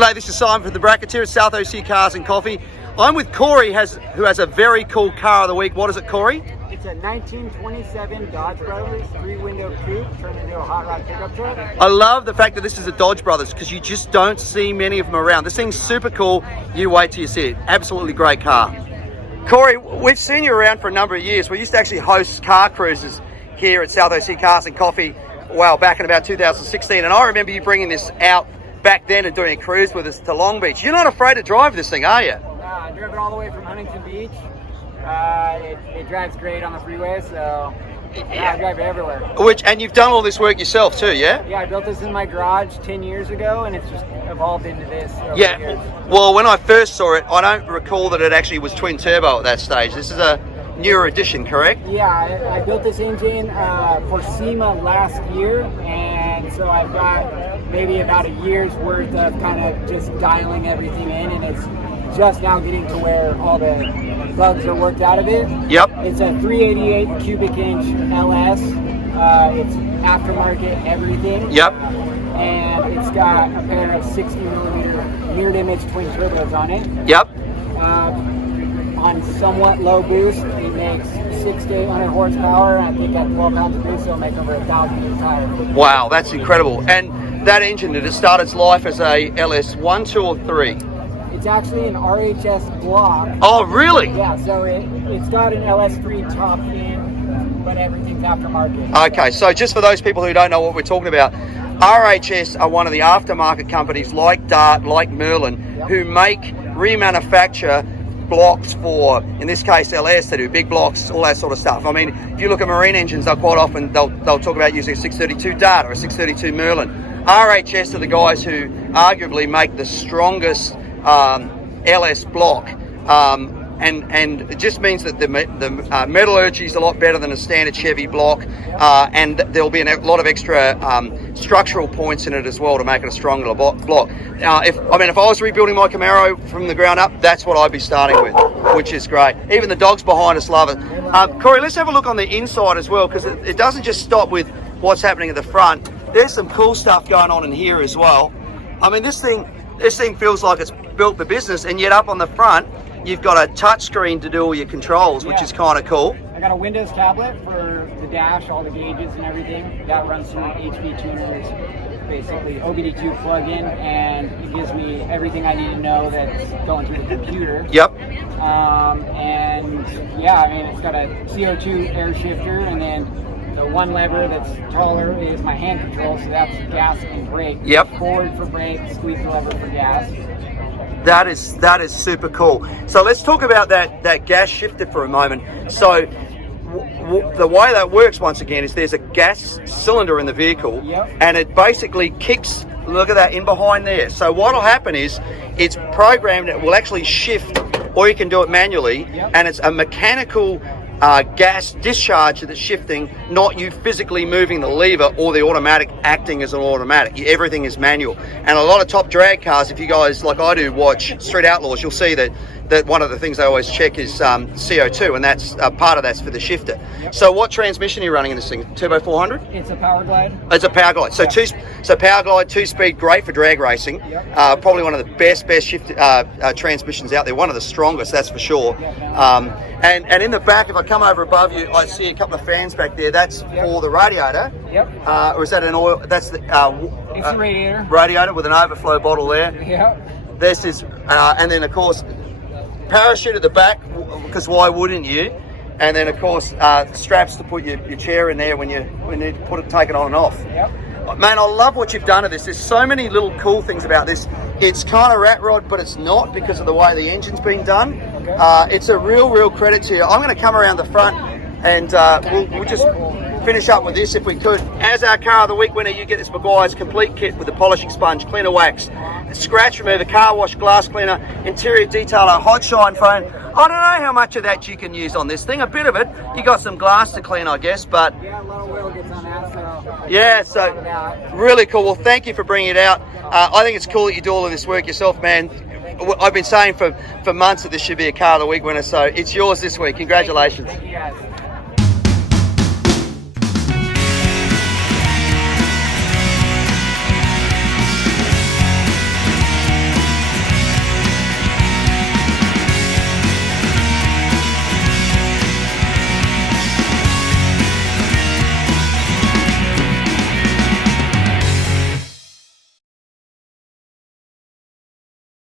G'day, this is Simon from the Bracketeer at South OC Cars and Coffee. I'm with Corey, who has a very cool car of the week. What is it, Corey? It's a 1927 Dodge Brothers 3-window coupe turned into a hot rod pickup truck. I love the fact that this is a Dodge Brothers because you just don't see many of them around. This thing's super cool. You wait till you see it. Absolutely great car. Corey, we've seen you around for a number of years. We used to actually host car cruises here at South OC Cars and Coffee, well, back in about 2016. And I remember you bringing this out back then and doing a cruise with us to Long Beach. You're not afraid to drive this thing, are you? I drove it all the way from Huntington Beach. It drives great on the freeway, so I drive it everywhere. And you've done all this work yourself too, yeah? Yeah, I built this in my garage 10 years ago, and it's just evolved into this over the Yeah. years. Well, when I first saw it, I don't recall that it actually was twin turbo at that stage. This is a newer edition, correct? Yeah, I built this engine for SEMA last year, and so I've got maybe about a year's worth of kind of just dialing everything in, and it's just now getting to where all the bugs are worked out of it. Yep. It's a 388 cubic inch LS. It's aftermarket everything. Yep. And it's got a pair of 60 millimeter mirrored image twin turbos on it. Yep. On somewhat low boost, it makes 600 to 800 horsepower. I think at 12 pounds of boost, it'll make over 1,000 tire. Wow, that's incredible. And that engine, did it start its life as a LS 1, 2, or 3? It's actually an RHS block. Oh, really? Yeah, so it's got an LS3 top end, but everything's aftermarket. Okay, so just for those people who don't know what we're talking about, RHS are one of the aftermarket companies like Dart, like Merlin, Yep. who remanufacture blocks for, in this case, LS. They do big blocks, all that sort of stuff. I mean, if you look at marine engines, they'll quite often they'll talk about using a 632 Dart or a 632 Merlin. RHS are the guys who arguably make the strongest LS block, and it just means that the metallurgy is a lot better than a standard Chevy block, and there'll be a lot of extra structural points in it as well to make it a stronger block. If I was rebuilding my Camaro from the ground up, that's what I'd be starting with, which is great. Even the dogs behind us love it. Corey, let's have a look on the inside as well, because it doesn't just stop with what's happening at the front. There's some cool stuff going on in here as well. I mean, this thing feels like it's built for business, and yet up on the front you've got a touch screen to do all your controls, which is kind of cool. I got a Windows tablet for the dash, all the gauges and everything. That runs through HV Tuner's basically OBD2 plug-in, and it gives me everything I need to know that's going through the computer. Yep. And yeah, I mean, it's got a CO2 air shifter, and then the one lever that's taller is my hand control, so that's gas and brake. Yep. Forward for brake, squeeze the lever for gas. That is super cool. So let's talk about that gas shifter for a moment. So the way that works, once again, is there's a gas cylinder in the vehicle, Yep. and it basically kicks, look at that in behind there. So what will happen is it's programmed, it will actually shift, or you can do it manually, Yep. and it's a mechanical gas discharge that's shifting, not you physically moving the lever or the automatic acting as an automatic. Everything is manual. And a lot of top drag cars, if you guys, like I do, watch Street Outlaws, you'll see that one of the things they always check is CO2, and that's part of that's for the shifter. Yep. So what transmission are you running in this thing? Turbo 400? It's a Power Glide. It's a Power Glide. So Power Glide, 2-speed, great for drag racing. Yep. Probably one of the best shift transmissions out there. One of the strongest, that's for sure. And in the back, if I come over above you, I see a couple of fans back there. That's for the radiator. Yep. Or is that an oil? That's the It's a radiator. radiator with an overflow bottle there. Yep. This is, and then of course, parachute at the back, because why wouldn't you? And then of course, straps to put your chair in there when you need to take it on and off. Yep. Man, I love what you've done to this. There's so many little cool things about this. It's kind of rat rod, but it's not because of the way the engine's been done. Okay. It's a real credit to you. I'm going to come around the front, and we'll just finish up with this if we could. As our car of the week winner, you get this Meguiar's complete kit with the polishing sponge, cleaner wax, scratch remover, car wash, glass cleaner, interior detailer, hot shine phone. I don't know how much of that you can use on this thing. A bit of it. You got some glass to clean, I guess, but Yeah, a lot of oil gets on that, so. yeah, so really cool. Well, thank you for bringing it out. I think it's cool that you do all of this work yourself, man. I've been saying for months that this should be a car of the week winner, so it's yours this week. Congratulations. Thank you guys.